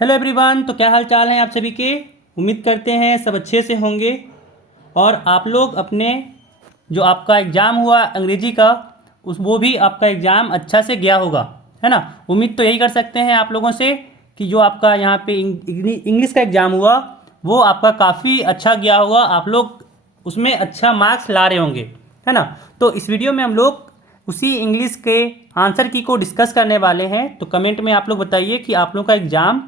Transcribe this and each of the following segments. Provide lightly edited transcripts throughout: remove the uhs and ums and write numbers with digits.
Hello everyone. तो क्या हाल चाल हैं आप सभी के। उम्मीद करते हैं सब अच्छे से होंगे और आप लोग अपने जो आपका एग्ज़ाम हुआ अंग्रेजी का वो भी आपका एग्ज़ाम अच्छा से गया होगा, है ना। उम्मीद तो यही कर सकते हैं आप लोगों से कि जो आपका यहाँ पे इंग्लिश का एग्ज़ाम हुआ वो आपका काफ़ी अच्छा गया होगा, आप लोग उसमें अच्छा मार्क्स ला रहे होंगे, है ना। तो इस वीडियो में हम लोग उसी इंग्लिश के आंसर की को डिस्कस करने वाले हैं। तो कमेंट में आप लोग बताइए कि आप लोग का एग्ज़ाम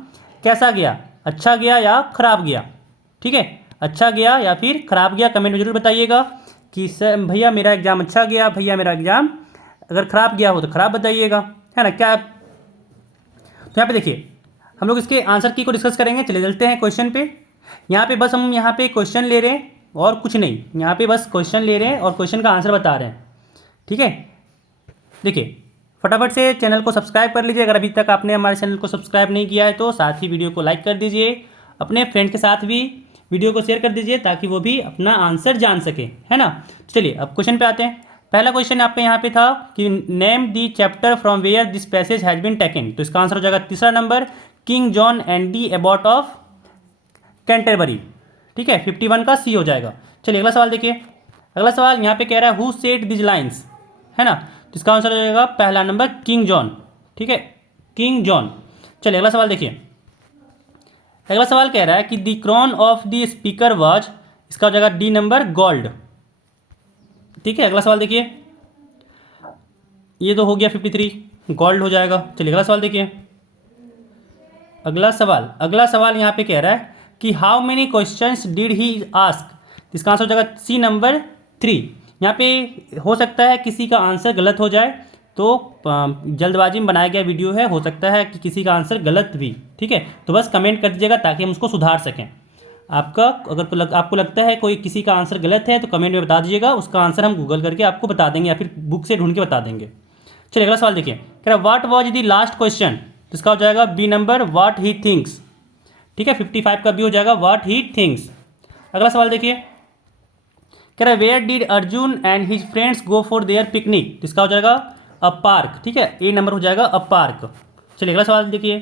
कैसा गया, अच्छा गया या ख़राब गया। ठीक है, अच्छा गया या फिर ख़राब गया, कमेंट में ज़रूर बताइएगा कि सर भैया मेरा एग्ज़ाम अच्छा गया, भैया मेरा एग्ज़ाम अगर ख़राब गया हो तो ख़राब बताइएगा, है ना। क्या तो यहाँ पे देखिए हम लोग इसके आंसर की को डिस्कस करेंगे। चले चलते हैं क्वेश्चन पे। यहाँ पे बस हम यहाँ पे क्वेश्चन ले रहे हैं और कुछ नहीं, यहाँ पे बस क्वेश्चन ले रहे हैं और क्वेश्चन का आंसर बता रहे हैं। ठीक है, देखिए फटाफट से चैनल को सब्सक्राइब कर लीजिए अगर अभी तक आपने हमारे चैनल को सब्सक्राइब नहीं किया है तो, साथ ही वीडियो को लाइक कर दीजिए, अपने फ्रेंड के साथ भी वीडियो को शेयर कर दीजिए ताकि वो भी अपना आंसर जान सके, है ना। चलिए अब क्वेश्चन पे आते हैं। पहला क्वेश्चन आपके यहाँ पे था कि name the chapter from where this passage has been taken. तो इसका आंसर हो जाएगा तीसरा number, King John and the abbot of Canterbury. ठीक है, 51 का सी हो जाएगा। चलिए अगला सवाल देखिए। अगला सवाल यहाँ पे कह रहा है हु सेड दिज लाइन्स, है ना। तो इसका आंसर हो जाएगा पहला नंबर किंग जॉन। ठीक है, किंग जॉन। चलिए अगला सवाल देखिए। अगला सवाल कह रहा है कि the crown of the speaker was, इसका हो जाएगा डी नंबर गोल्ड। ठीक है, अगला सवाल देखिए। ये तो हो गया 53, गोल्ड हो जाएगा। चलिए अगला सवाल देखिए। अगला सवाल यहाँ पे कह रहा है कि how many questions did he ask. इसका आंसर हो जाएगा सी नंबर 3। यहाँ पे हो सकता है किसी का आंसर गलत हो जाए, तो जल्दबाजी में बनाया गया वीडियो है, हो सकता है कि किसी का आंसर गलत भी। ठीक है, तो बस कमेंट कर दीजिएगा ताकि हम उसको सुधार सकें। आपका अगर आपको लगता है कोई किसी का आंसर गलत है तो कमेंट में बता दीजिएगा, उसका आंसर हम गूगल करके आपको बता देंगे या फिर बुक से ढूंढ के बता देंगे। चलिए अगला सवाल देखिए। कह रहा what was the last question. तो इसका हो जाएगा B number what he thinks. ठीक है, 55 का बी हो जाएगा व्हाट ही थिंक्स। अगला सवाल देखिए। कह रहा है where did Arjun and his friends go for their picnic. तो इसका हो जाएगा अ पार्क। ठीक है, ए नंबर हो जाएगा अ पार्क। चलिए अगला सवाल देखिए।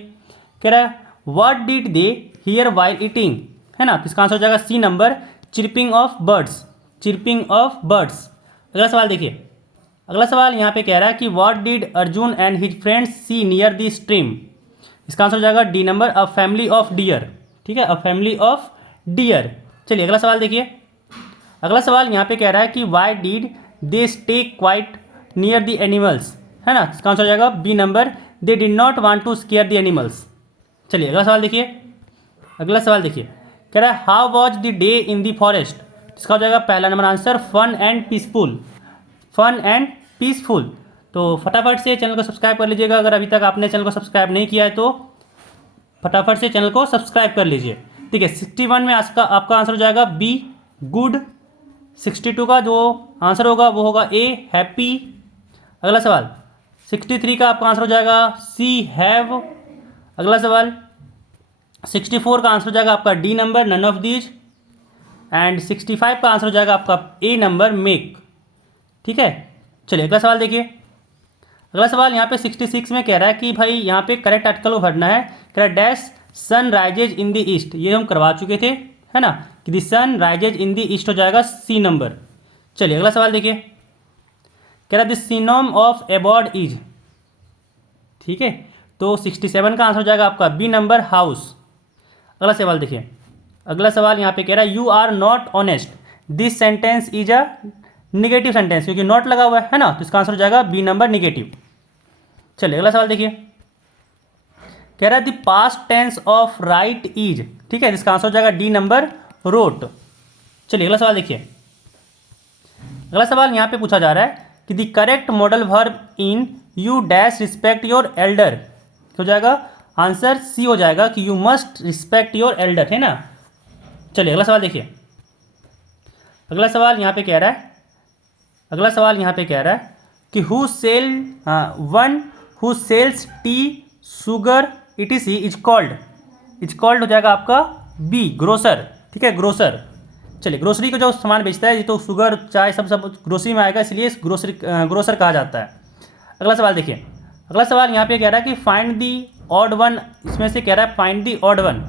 कह रहा है what did they hear while eating, है ना। तो इसका आंसर हो जाएगा C number chirping of birds, chirping of birds. अगला सवाल देखिए। अगला सवाल यहाँ पे कह रहा है कि what did Arjun and his friends see near the stream. इसका आंसर हो जाएगा D number a family of deer. ठीक है, अ फैमिली ऑफ डियर। चलिए अगला सवाल देखिए। अगला सवाल यहाँ पे कह रहा है कि why did they stay quiet near the animals, है ना। इसका आंसर हो जाएगा B number they did not want to scare the animals. चलिए अगला सवाल देखिए। अगला सवाल देखिए। कह रहा है how was the day in the forest. इसका हो जाएगा पहला number answer fun and peaceful, fun and peaceful. तो फटाफट से चैनल को सब्सक्राइब कर लीजिएगा अगर अभी तक आपने चैनल को सब्सक्राइब नहीं किया है तो फटाफट से चैनल को सब्सक्राइब कर लीजिए। ठीक है, 61 में आपका आंसर हो जाएगा बी गुड। 62 का जो आंसर होगा वो होगा ए हैप्पी। अगला सवाल 63 का आपका आंसर हो जाएगा सी हैव। अगला सवाल 64 का आंसर हो जाएगा आपका D number none of these. And 65 का आंसर हो जाएगा आपका ए नंबर मेक। ठीक है, चलिए अगला सवाल देखिए। अगला सवाल यहाँ पे 66 में कह रहा है कि भाई यहाँ पे करेक्ट आर्टिकल को भरना है। कह रहा है dash sun rises in the east, ये हम करवा चुके थे, है ना, कि the sun rises in the east हो जाएगा सी नंबर। चलिए अगला सवाल देखिए। कह रहा है द सिनोम ऑफ अबॉर्ड इज। ठीक है, तो 67 का आंसर हो जाएगा आपका बी नंबर हाउस। अगला सवाल देखिए। अगला सवाल यहाँ पे कह रहा है you are not honest, this sentence is a negative sentence, क्योंकि नॉट लगा हुआ है ना, तो इसका आंसर हो जाएगा बी नंबर निगेटिव। चलिए अगला सवाल देखिए। कह रहा है the past tense of write is. ठीक है, इसका आंसर हो जाएगा डी नंबर रोट। चलिए अगला सवाल देखिए। अगला सवाल यहाँ पे पूछा जा रहा है कि the correct modal verb in you dash respect your Elder हो जाएगा आंसर सी हो जाएगा कि you must respect your Elder, है ना। चलिए अगला सवाल देखिए। अगला सवाल यहाँ पे कह रहा है कि who sell one who sells tea sugar etc is called हो जाएगा आपका बी ग्रोसर। ठीक है, ग्रोसर। चलिए ग्रोसरी को जो सामान बेचता है ये तो शुगर चाय सब ग्रोसरी में आएगा, इसलिए ग्रोसर कहा जाता है। अगला सवाल देखिए। अगला सवाल यहाँ पे कह रहा है कि फाइंड दी ऑड वन इसमें से कह रहा है फाइंड दी ऑड वन,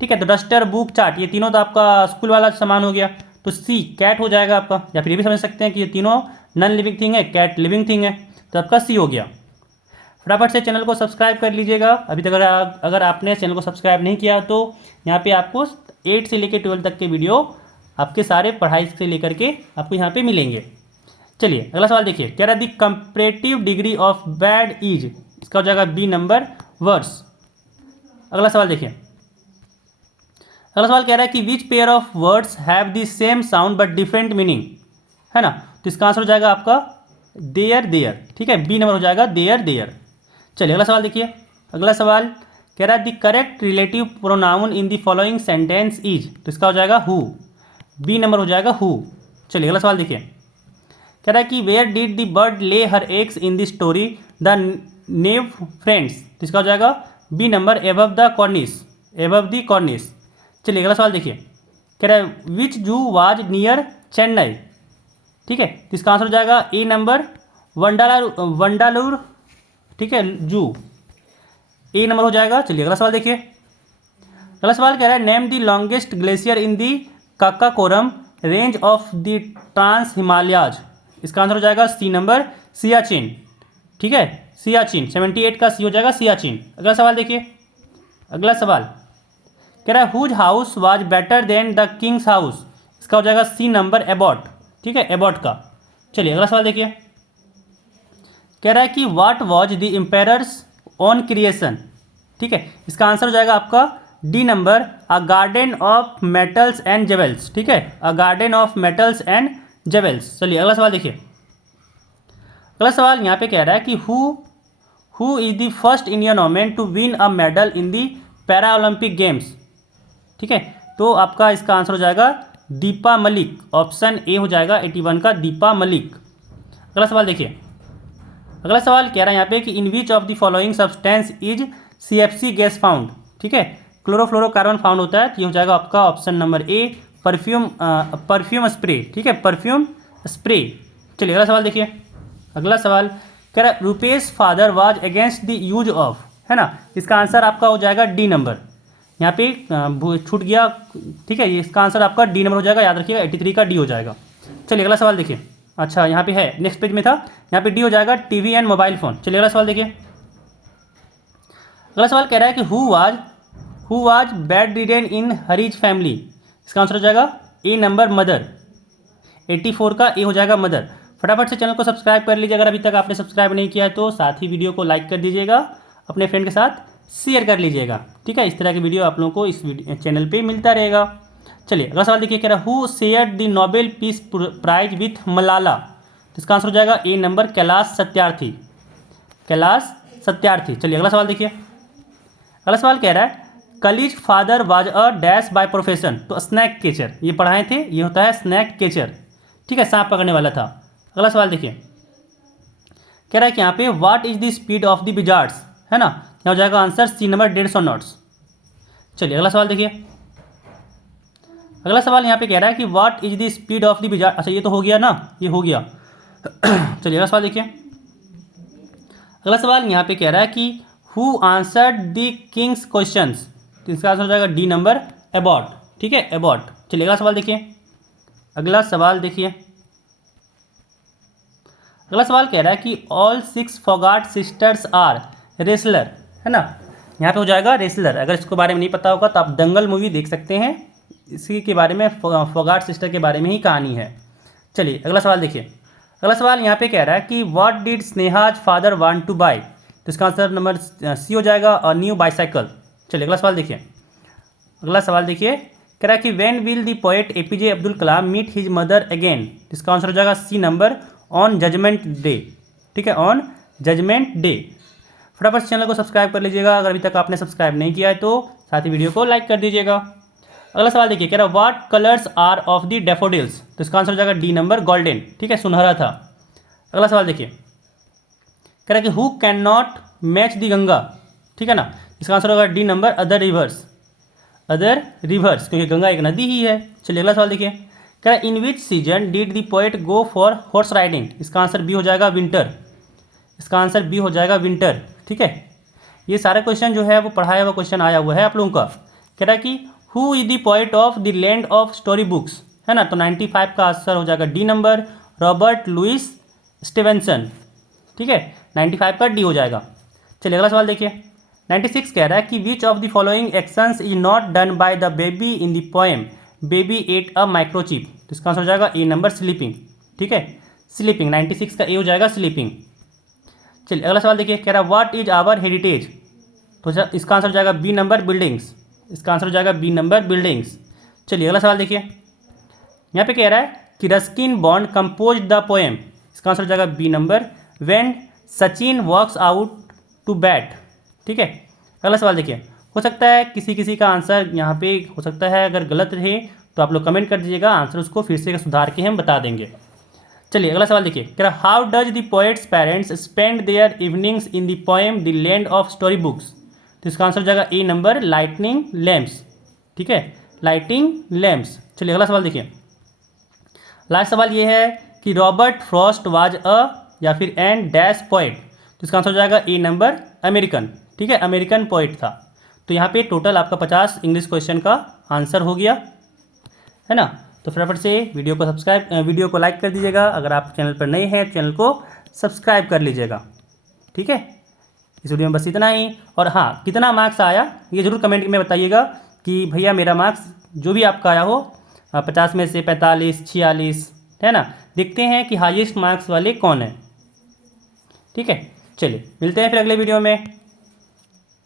ठीक है। तो डस्टर, बुक, चार्ट ये तीनों तो आपका स्कूल वाला सामान हो गया, तो सी कैट हो जाएगा आपका। या फिर ये भी समझ सकते हैं कि ये तीनों नॉन लिविंग थिंग है, कैट लिविंग थिंग है, तो आपका सी हो गया। फटाफट से चैनल को सब्सक्राइब कर लीजिएगा। अभी तक अगर आपने चैनल को सब्सक्राइब नहीं किया तो यहाँ पे आपको 8 से लेकर 12 तक के वीडियो आपके सारे पढ़ाई से लेकर के आपको यहाँ पे मिलेंगे। चलिए अगला सवाल देखिए, कह रहा है the comparative degree of bad is, इसका हो जाएगा बी नंबर वर्स। अगला सवाल देखिए, अगला सवाल कह रहा है कि which pair of words have the same sound but different meaning, है ना। तो इसका आंसर हो जाएगा आपका देयर देयर, ठीक है, बी नंबर हो जाएगा देयर देयर। चलिए अगला सवाल देखिए, अगला सवाल कह रहा है the correct relative pronoun in the following sentence is, तो इसका हो जाएगा हु, बी नंबर हो जाएगा हु। चलिए अगला सवाल देखिए, कह रहा है कि where did the bird lay her eggs in the story the naive friends, तो इसका हो जाएगा B number above the cornice, above the cornice. चलिए अगला सवाल देखिए, कह रहा है विच जू वाज नियर चेन्नई, ठीक है, तो इसका आंसर हो जाएगा ए नंबर वंडालूर, ठीक है, जू, ए नंबर हो जाएगा। चलिए अगला सवाल देखिए, अगला सवाल कह रहा है name the longest glacier in the Karakoram range of the trans Himalayas, इसका आंसर हो जाएगा सी नंबर सियाचिन, ठीक है, सियाचिन, 78 का सी हो जाएगा सियाचिन। अगला सवाल देखिए, अगला सवाल कह रहा है whose house was better than the king's house, इसका हो जाएगा सी नंबर एबॉट, ठीक है, एबॉट का। चलिए अगला सवाल देखिए, कह रहा है कि what was the empires on creation, ठीक है, इसका आंसर हो जाएगा आपका D number a garden of metals and jewels, ठीक है, a garden of metals and jewels. चलिए अगला सवाल देखिए, अगला सवाल यहाँ पे कह रहा है कि who is the first Indian women to win a medal in the para Olympic games, ठीक है, तो आपका इसका आंसर हो जाएगा दीपा मलिक, ऑप्शन ए हो जाएगा 81 का दीपा मलिक। अगला सवाल देखिए, अगला सवाल कह रहा है यहाँ पे कि in which of the following substance is CFC gas found, ठीक है, क्लोरोफ्लोरोकार्बन फाउंड होता है, तो ये हो जाएगा आपका option number A perfume spray, ठीक है, परफ्यूम स्प्रे। चलिए अगला सवाल देखिए, अगला सवाल कह रहा है Rupesh father was against the use of, है ना, इसका आंसर आपका हो जाएगा डी नंबर, यहाँ पे छूट गया, ठीक है, ये इसका आंसर आपका डी नंबर हो जाएगा, याद रखिएगा 83 का डी हो जाएगा। चलिए अगला सवाल देखिए, अच्छा यहाँ पे है नेक्स्ट पेज में था, यहाँ पे डी हो जाएगा टीवी एंड मोबाइल फ़ोन। चलिए अगला सवाल देखिए, अगला सवाल कह रहा है कि who was bed ridden in Harry's family, इसका आंसर हो जाएगा ए नंबर मदर, 84 का ए हो जाएगा मदर। फटाफट से चैनल को सब्सक्राइब कर लीजिए अगर अभी तक आपने सब्सक्राइब नहीं किया है तो, साथ ही वीडियो को लाइक कर दीजिएगा, अपने फ्रेंड के साथ शेयर कर लीजिएगा, ठीक है, इस तरह की वीडियो आप लोगों को इस चैनल पे मिलता रहेगा। चलिए अगला सवाल देखिए, कह रहा है who shared the Nobel Peace Prize with Malala, तो इसका आंसर हो जाएगा ए नंबर कैलाश सत्यार्थी, कैलाश सत्यार्थी। चलिए अगला सवाल देखिए, अगला सवाल कह रहा है Kalee's father was a dash by profession, तो स्नैक कैचर, ये पढ़ाए थे, ये होता है स्नैक कैचर, ठीक है, सांप पकड़ने वाला था। अगला सवाल देखिए, कह रहा है कि यहाँ पे what is the speed of the Wizards, है ना, यहाँ हो जाएगा आंसर सी नंबर 150 नॉट्स। चलिए अगला सवाल देखिए, अगला सवाल यहाँ पे कह रहा है कि what is the speed of the wizard, अच्छा ये तो हो गया ना, ये हो गया। चलिए अगला सवाल देखिए, अगला सवाल यहाँ पे कह रहा है कि who answered the Kings questions, तो इसका आंसर हो जाएगा डी नंबर एबॉट, ठीक है, एबॉट। चलिए अगला सवाल देखिए, अगला सवाल देखिए, अगला सवाल कह रहा है कि all 6 Phogat sisters are wrestler, है ना, यहाँ पे हो जाएगा रेसलर। अगर इसके बारे में नहीं पता होगा तो आप दंगल मूवी देख सकते हैं, इसी के बारे में फोगाट सिस्टर के बारे में ही कहानी है। चलिए अगला सवाल देखिए, अगला सवाल यहाँ पे कह रहा है कि what did Sneha's father want to buy, तो इसका आंसर नंबर सी हो जाएगा अ न्यू बाईसाइकिल। चलिए अगला सवाल देखिए, अगला सवाल देखिए, कह रहा है कि when will the poet APJ Abdul Kalam meet his mother again, तो इसका आंसर हो जाएगा C number on judgement day, ठीक है, ऑन जजमेंट डे। फटाफट चैनल को सब्सक्राइब कर लीजिएगा अगर अभी तक आपने सब्सक्राइब नहीं किया है तो, साथ ही वीडियो को लाइक कर दीजिएगा। अगला सवाल देखिए, कह रहा है what colours are of the daffodils, तो इसका आंसर हो जाएगा डी नंबर गोल्डन, ठीक है, सुनहरा था। अगला सवाल देखिए, कह रहा है कि who can not match the Ganga, ठीक है ना, इसका आंसर होगा D number other rivers, other rivers, क्योंकि गंगा एक नदी ही है। चलिए अगला सवाल देखिए, कह रहा है in which season did the poet go for horse riding, इसका आंसर बी हो जाएगा विंटर, इसका आंसर बी हो जाएगा विंटर, ठीक है। ये सारा क्वेश्चन जो है वो पढ़ाया हुआ क्वेश्चन आया हुआ है आप लोगों का। कह रहा है कि who is the poet of the land of story books, है ना। तो 95 का आंसर हो जाएगा D number, Robert Louis Stevenson. ठीक है, 95 का डी हो जाएगा। चलिए अगला सवाल देखिए। 96 कह रहा है कि विच of the following actions is not done by the baby in the poem baby at a microchip. तो इसका आंसर हो जाएगा ए नंबर, स्लीपिंग। ठीक है, स्लीपिंग। 96 का ए हो जाएगा, स्लीपिंग। चलिए अगला सवाल देखिए। कह रहा है व्हाट इज आवर हेरिटेज। तो इसका आंसर हो जाएगा बी नंबर, बिल्डिंग्स। इसका आंसर हो जाएगा बी नंबर, बिल्डिंग्स। चलिए अगला सवाल देखिए। यहाँ पे कह रहा है कि Ruskin Bond compose the poem. इसका आंसर हो जाएगा B number, when Sachin walks out to bat. ठीक है, अगला सवाल देखिए। हो सकता है किसी किसी का आंसर यहाँ पे हो सकता है अगर गलत रहे तो आप लोग कमेंट कर दीजिएगा, आंसर उसको फिर से सुधार के हम बता देंगे। चलिए अगला सवाल देखिए। कह रहा how does the poet's parents spend their evenings in the poem the land of story books. तो इसका आंसर हो जाएगा ए नंबर, लाइटनिंग लैम्प्स। ठीक है, लाइटिंग लैम्प्स। चलिए अगला सवाल देखिए। लास्ट सवाल ये है कि रॉबर्ट फ्रॉस्ट वाज अ या फिर एन डैश पोएट। तो इसका आंसर हो जाएगा ए नंबर, अमेरिकन। ठीक है, अमेरिकन पोएट था। तो यहाँ पे टोटल आपका 50 इंग्लिश क्वेश्चन का आंसर हो गया, है ना। तो फटाफट से वीडियो को लाइक कर दीजिएगा। अगर आप चैनल पर नए हैं चैनल को सब्सक्राइब कर लीजिएगा। ठीक है, इस वीडियो में बस इतना ही। और हाँ, कितना मार्क्स आया ये ज़रूर कमेंट में बताइएगा कि भैया मेरा मार्क्स जो भी आपका आया हो 50 में से 45, 46, है ना। देखते हैं कि हाईएस्ट मार्क्स वाले कौन है। ठीक है, चलिए मिलते हैं फिर अगले वीडियो में।